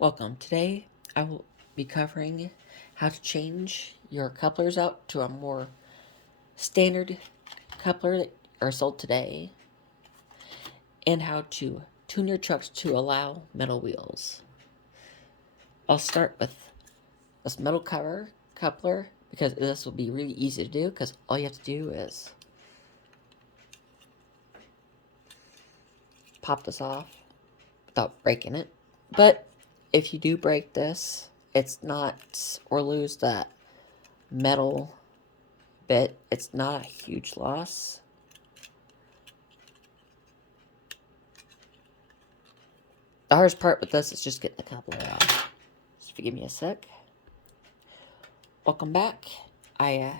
Welcome. Today I will be covering how to change your couplers out to a more standard coupler that are sold today, and how to tune your trucks to allow metal wheels. I'll start with this metal coupler because this will be really easy to do because all you have to do is pop this off without breaking it. But if you do break this, it's not, or lose that metal bit, it's not a huge loss. The hardest part with this is just getting the coupler out. Just give me a sec. Welcome back. I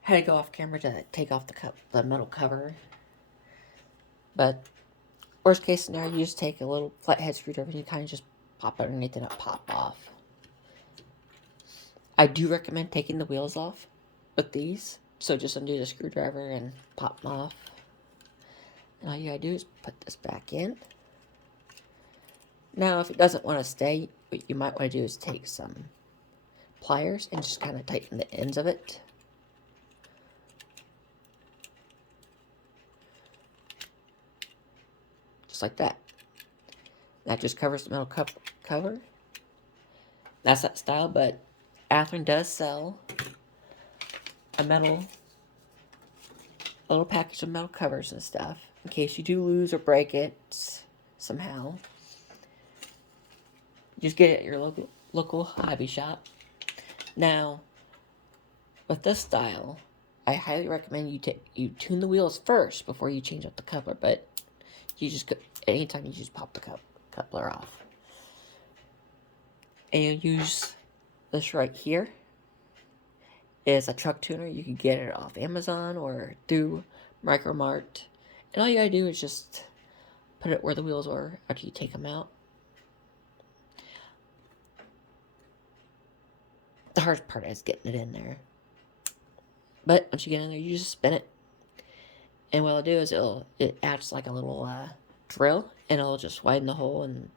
had to go off camera to take off the metal cover. But worst case scenario, you just take a little flathead screwdriver and you kind of just pop it underneath and it pop off. I do recommend taking the wheels off with these. So just undo the screwdriver and pop them off. And all you gotta do is put this back in. Now, if it doesn't want to stay, what you might want to do is take some pliers and just kind of tighten the ends of it. Just like that. That just covers the metal cover. That's that style, but Athearn does sell a little package of metal covers and stuff in case you do lose or break it somehow. Just get it at your local hobby shop. Now, with this style, I highly recommend you tune the wheels first before you change out the coupler. But you just anytime you just pop the coupler off, and you use this right here. Is a truck tuner. You can get it off Amazon or through Micromart, and all you gotta do is just put it where the wheels are after you take them out. The hardest part is getting it in there. But once you get in there, you just spin it. And what it'll do is it acts like a little drill, and it'll just widen the hole and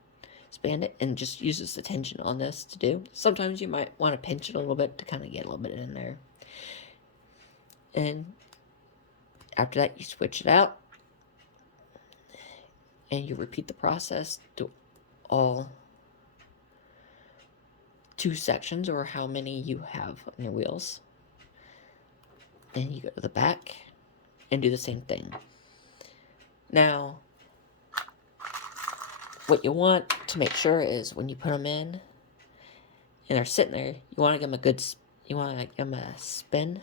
expand it, and just uses the tension on this to do. Sometimes you might want to pinch it a little bit to kind of get a little bit in there. And after that, you switch it out, and you repeat the process to all two sections, or how many you have on your wheels. Then you go to the back and do the same thing. Now, what you want to make sure is when you put them in and they're sitting there, you want to give them a spin.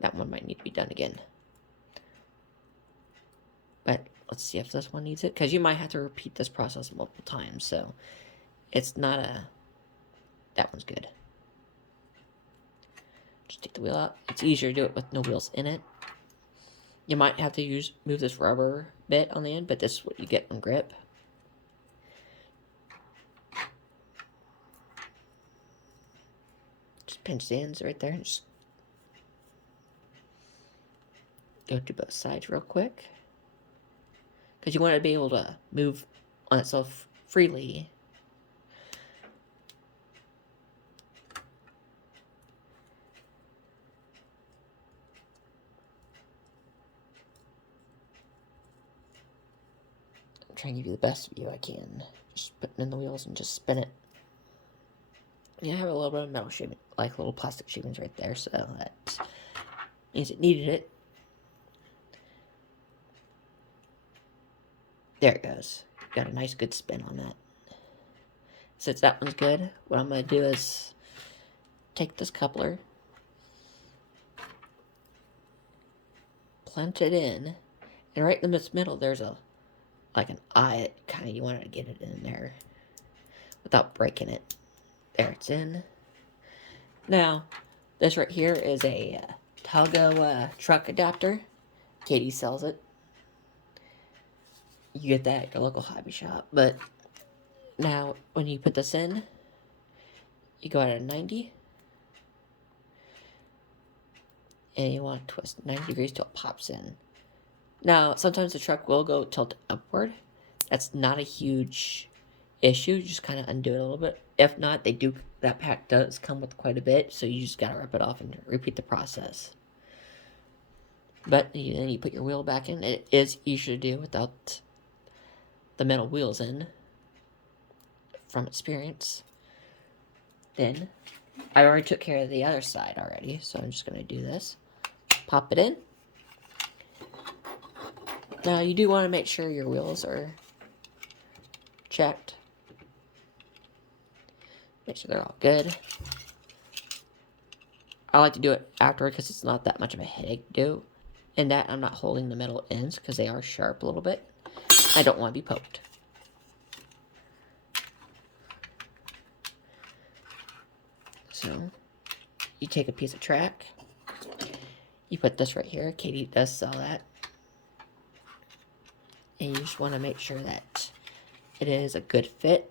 That one might need to be done again. But let's see if this one needs it, because you might have to repeat this process multiple times, so it's not that one's good. Just take the wheel out. It's easier to do it with no wheels in it. You might have to move this rubber bit on the end, but this is what you get on grip. Just pinch the ends right there and just go to both sides real quick, because you want it to be able to move on itself freely. I'm trying to give you the best view I can. Just putting in the wheels and just spin it. You have a little bit of metal shaving, like little plastic shavings right there, so that means it needed it. There it goes. Got a nice good spin on that. Since that one's good, what I'm going to do is take this coupler, plant it in, and right in the middle there's like an eye. Kind of, you want to get it in there without breaking it. There, it's in. Now, this right here is a Talgo truck adapter. Katie sells it. You get that at your local hobby shop. But now, when you put this in, you go at a 90. And you want to twist 90 degrees till it pops in. Now, sometimes the truck will go tilt upward. That's not a huge issue. You just kind of undo it a little bit. If not, that pack does come with quite a bit, so you just gotta rip it off and repeat the process. But then you put your wheel back in. It is easier to do without the metal wheels in, from experience. Then I already took care of the other side already, so I'm just gonna do this. Pop it in. Now you do want to make sure your wheels are checked. Make sure they're all good. I like to do it afterward because it's not that much of a headache to do. And that I'm not holding the metal ends because they are sharp a little bit. I don't want to be poked. So, you take a piece of track. You put this right here. Katie does sell that. And you just want to make sure that it is a good fit.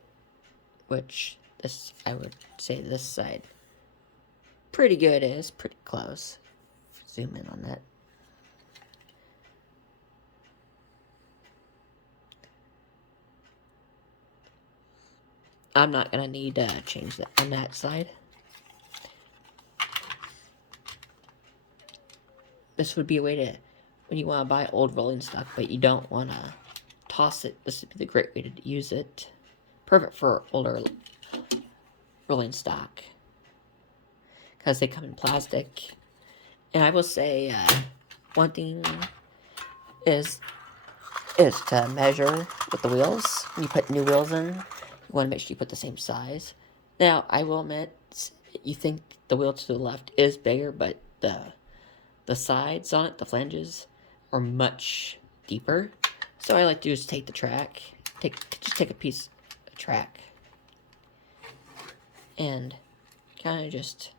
Which, I would say this side pretty good is. Pretty close. Zoom in on that. I'm not going to need to change that on that side. This would be a way to, when you want to buy old rolling stock, but you don't want to toss it, this would be the great way to use it. Perfect for older rolling stock. Because they come in plastic. And I will say, one thing is to measure with the wheels. When you put new wheels in, you want to make sure you put the same size. Now, I will admit, you think the wheel to the left is bigger, but the sides on it, the flanges, are much deeper. So I like to just take the track, just take a piece of track, and kind of just,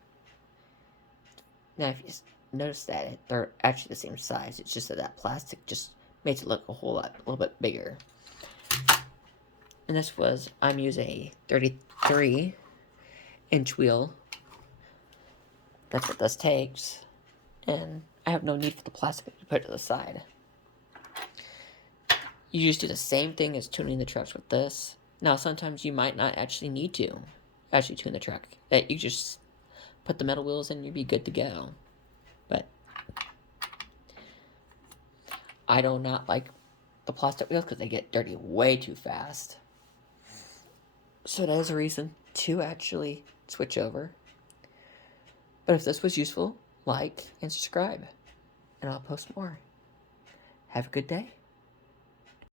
now if you notice that they're actually the same size, it's just that plastic just makes it look a little bit bigger. And this was, I'm using a 33-inch wheel. That's what this takes. And I have no need for the plastic to put to the side. You just do the same thing as tuning the trucks with this. Now, sometimes you might not actually need to actually tune the truck. You just put the metal wheels in, you'd be good to go. But I do not like the plastic wheels because they get dirty way too fast. So that is a reason to actually switch over. But if this was useful, like and subscribe, and I'll post more. Have a good day.